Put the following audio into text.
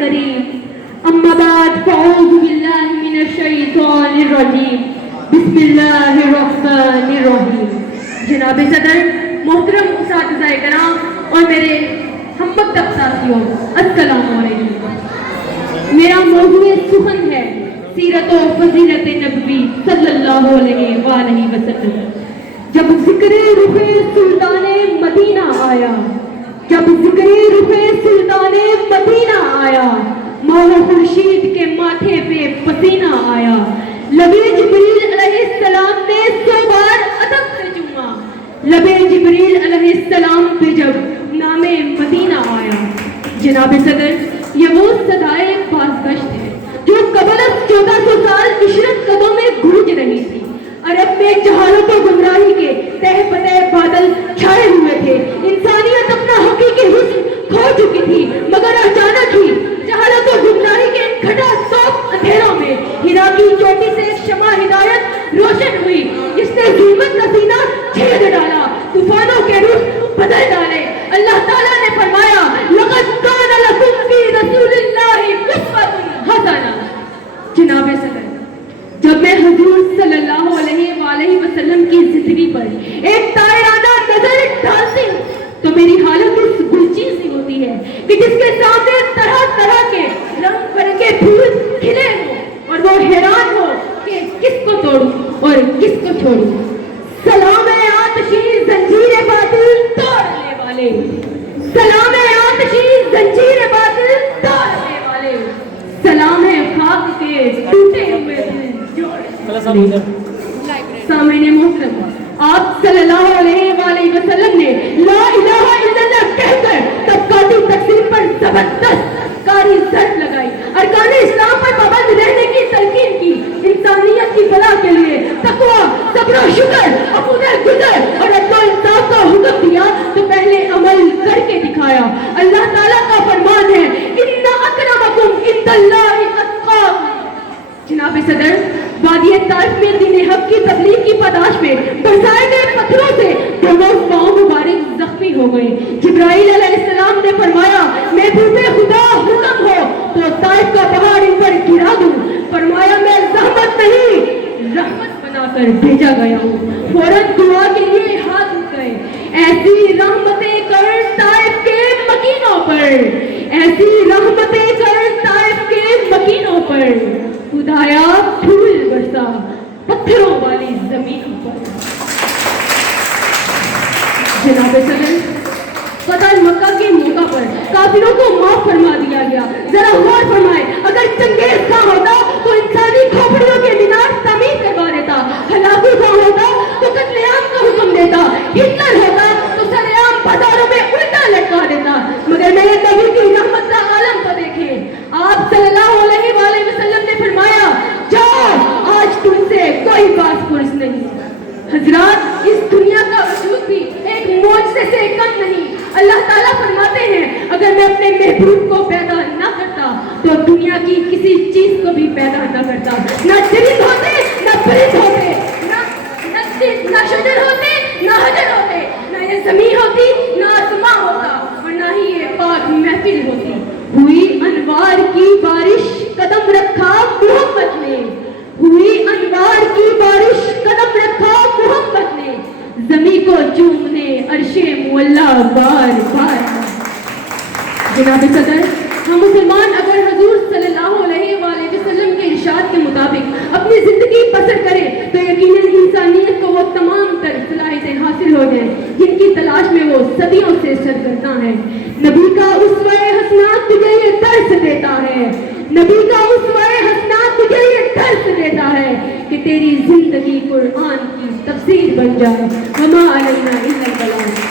کریم اما بعد فاعوذ باللہ من الشیطان الرجیم بسم اللہ الرحمن الرحیم. جناب صدر، محترم اساتذہ کرام اور میرے ہم مکتب ساتھیوں، السلام علیکم. میرا موضوع سخن ہے سیرت و فضیلت نبوی صلی اللہ علیہ وآلہ وسلم. جب ذکر رخ سلطان مدینہ آیا، جب ذکر رخ سلطان مدینہ آیا، ماہ خورشید کے ماتھے پہ پسینہ آیا. لبے جبریل علیہ السلام نے 100 بار ادب سے چوما، لبے جبریل علیہ السلام پہ جب نام مدینہ آیا. جناب صدر، یہ وہ صدائے بازگشت ہے جو قبل از 1400 سال عشرت قدوں میں گونج رہی تھی. عرب میں جہالت و گمراہی کے تہ پتہ بادل چھائے ہوئے تھے. انسانیت اپنا حقیقی حسن کھو چکی تھی، مگر اچانک ہی جہالت و گمراہی کے کھٹا سوپ اندھیروں میں ہیرا کی چوٹی سے ایک شمع ہدایت روشن ہوئی، جس نے ظلمت کا سینہ چھید ڈالا، طوفانوں کے رخ بدل ڈالے. اللہ تعالیٰ نے فرمایا لقد کان لکم فی رسول اللہ اسوۃ حسنہ. جناب صدر، جب میں حضور صلی اللہ علیہ وآلہ وسلم کی زندگی پر ایک طائرانہ نظر ڈالتی ہوں تو میری حالت اس گلچین سی ہوتی ہے کہ جس کے سامنے طرح طرح کے رنگ برنگے پھول کھلے ہوں اور وہ حیران ہو کہ کس کو توڑوں اور کس کو چھوڑوں. سلام آتشی زنجیر باطل توڑنے والے، سلام آتشی زنجیر باطل توڑنے والے، سلام ہے خاک کے ٹوٹے ہوئے دل. سامعین محترم، آپ صلی اللہ علیہ وآلہ وسلم نے لا الہ الا اللہ کہہ کر طبقاتی تقسیم پر زبردست کاری زد لگائی، ارکان اسلام پر پابند رہنے کی تلقین کی، انسانیت کی فلاح کے لیے تقویٰ، صبر و شکر، عفو گزر اور عدل و انصاف کا حکم دیا تو پہلے عمل کر کے دکھایا. اللہ تعالیٰ کا فرمان ہے ان اکرمکم عند اللہ اتقاکم. جناب صدر، وادی طائف میں دین حق کی تبلیغ کی پاداش میں برسائے گئے پتھروں سے دونوں پاؤں مبارک زخمی ہو گئے. جبرائیل علیہ السلام نے فرمایا محبوب خدا حکم ہو تو طائف کا پہاڑ ان پر گرا دوں. فرمایا میں زحمت نہیں رحمت بنا کر بھیجا گیا ہوں. فوراً دعا کے لیے ہاتھ اٹھ گئے. ایسی رحمتیں کر طائف کے مکینوں پر، ایسی رحمتیں کر طائف کے مکینوں پر، خدایا پھول برسا پتھروں والی زمینوں پر. جناب صدر، فتح مکہ کے موقع پر کافروں کو معاف فرما دیا گیا. ذرا غور فرمائے، اگر چنگیز خاں ہوتا تو انسانی کھوپڑیوں کے مینار تعمیر کروا دیتا، ہلاکو خاں ہوتا تو قتل عام کا حکم دیتا، ہٹلر ہوتا تو سر عام بازاروں میں الٹا لٹکا دیتا. مگر میرے نبی کی رحمت کا عالم تو دیکھیں. آپ صلی اللہ علیہ وآلہ وسلم نے فرمایا جاؤ، آج تم سے کوئی باس پرس نہیں. حضرات، اس دنیا کا وجود بھی ایک معجزے سے کم نہیں. اللہ تعالیٰ فرماتے ہیں اگر میں اپنے محبوب کو پیدا نہ کرتا تو دنیا کی کسی چیز کو بھی پیدا نہ کرتا. نہ درند ہوتے، نہ پرند ہوتے، نہ شجر ہوتے، نہ حجر ہوتے، نہ یہ زمین ہوتی، نہ آسمان ہوتا، اور نہ ہی یہ پاک محفل ہوتی. ہوئی انوار کی بارش قدم رکھا محمد نے، ہوئی انوار کی بارش قدم رکھا محمد نے، زمین کو چومنے عرش مولا بار بار. جناب صدر، ہم مسلمان اگر حضور صلی اللہ علیہ وآلہ وسلم کے ارشاد کے مطابق اپنی زندگی بسر کریں تو یقیناً انسانیت کو وہ تمام تر صلاحیتیں حاصل ہو جائیں جن کی تلاش میں وہ صدیوں سے سرگرداں ہے. نبی کا اسوہ حسنہ تجھے یہ درس دیتا ہے، نبی کا اسوہ حسنہ تجھے یہ درس دیتا ہے کہ تیری زندگی قرآن کی تفسیر بن جائے. وما علینا الا البلاغ.